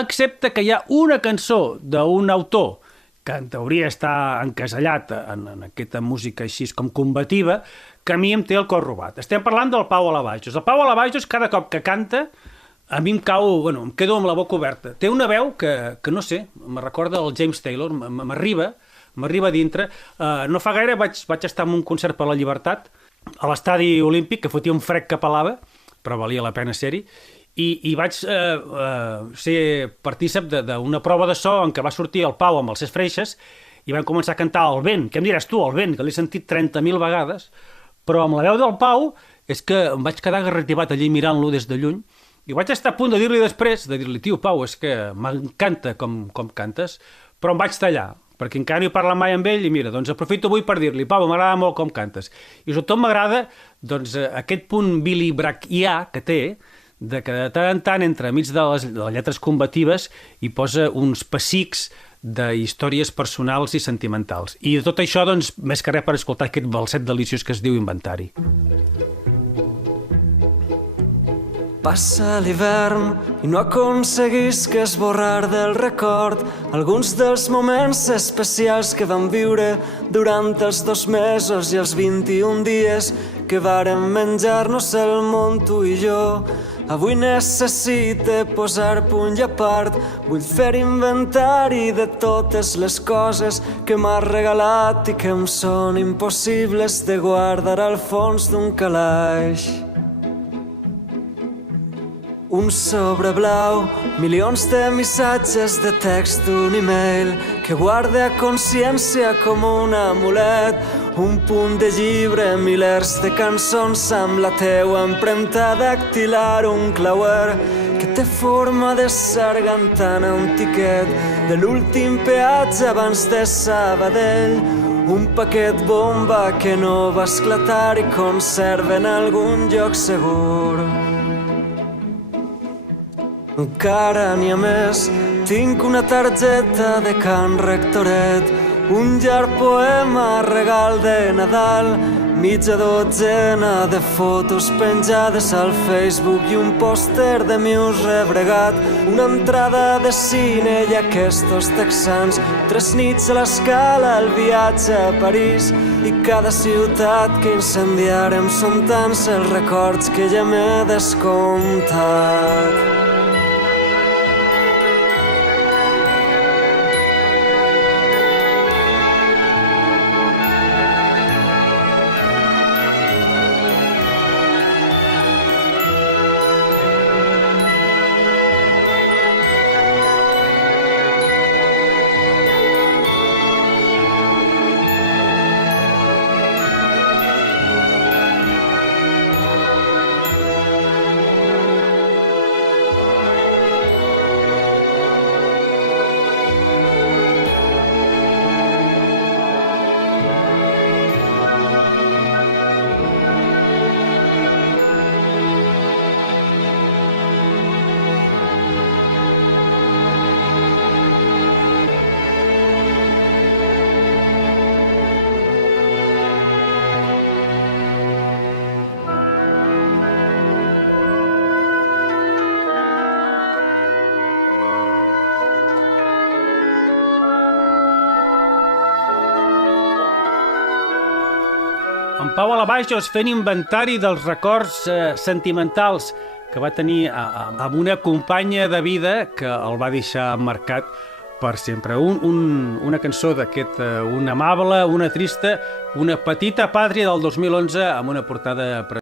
excepte que hi ha una cançó d'un autor que en teoria està encasellat en aquesta música així com combativa, que a mi em té el cor robat. Estem parlant del Pau Alavajos. El Pau Alavajos, cada cop que canta, a mi em quedo amb la boca oberta. Té una veu que no sé, me recorda el James Taylor, m'arriba a dintre. No fa gaire vaig estar en un concert per la Llibertat, a l'estadi olímpic, que fotia un fred que pelava, però valia la pena ser-hi, i vaig ser partícip d'una prova de so en què va sortir el Pau amb els ses freixes i van començar a cantar El vent. Què em diràs tu, El vent? Que l'he sentit 30.000 vegades, però amb la veu del Pau és que em vaig quedar garratibat allí mirant-lo des de lluny i vaig estar a punt de dir-li després, tio, Pau, és que m'encanta com cantes, però em vaig tallar, perquè encara no he parlat mai amb ell i mira, doncs aprofito avui per dir-li, Pau, m'agrada molt com cantes. I sobretot m'agrada doncs, aquest punt bilibraquià que té, de que de tant en tant, entremig de les lletres combatives, hi posa uns pessics d'històries personals i sentimentals. I de tot això, doncs, més que res per escoltar aquest balset deliciós que es diu Inventari. Passa l'hivern i no aconseguisc esborrar del record alguns dels moments especials que vam viure durant els 2 mesos i els 21 dies que vàrem menjar-nos el món tu i jo. Avui necessite posar punt i a part, vull fer inventari de totes les coses que m'has regalat i que em són impossibles de guardar al fons d'un calaix. Un sobre blau, milions de missatges de text d'un e-mail que guarde a consciència com un amulet, un punt de llibre, milers de cançons amb la teua empremta dactilar, un clauer que té forma de sargantana, un tiquet de l'últim peatge abans de Sabadell, un paquet bomba que no va esclatar i conserva en algun lloc segur. Encara n'hi ha més, tinc una targeta de Can Rectoret, un llarg poema regal de Nadal, mitja dotzena de fotos penjades al Facebook i un pòster de Muse rebregat, una entrada de cine i aquests texans, 3 nits a l'Escala, el viatge a París i cada ciutat que incendiarem són tants els records que ja m'he descomptat. En Pau Alavajos fent inventari dels records sentimentals que va tenir amb una companya de vida que el va deixar marcat per sempre. Una cançó d'aquest, una amable, una trista, una petita pàtria del 2011 amb una portada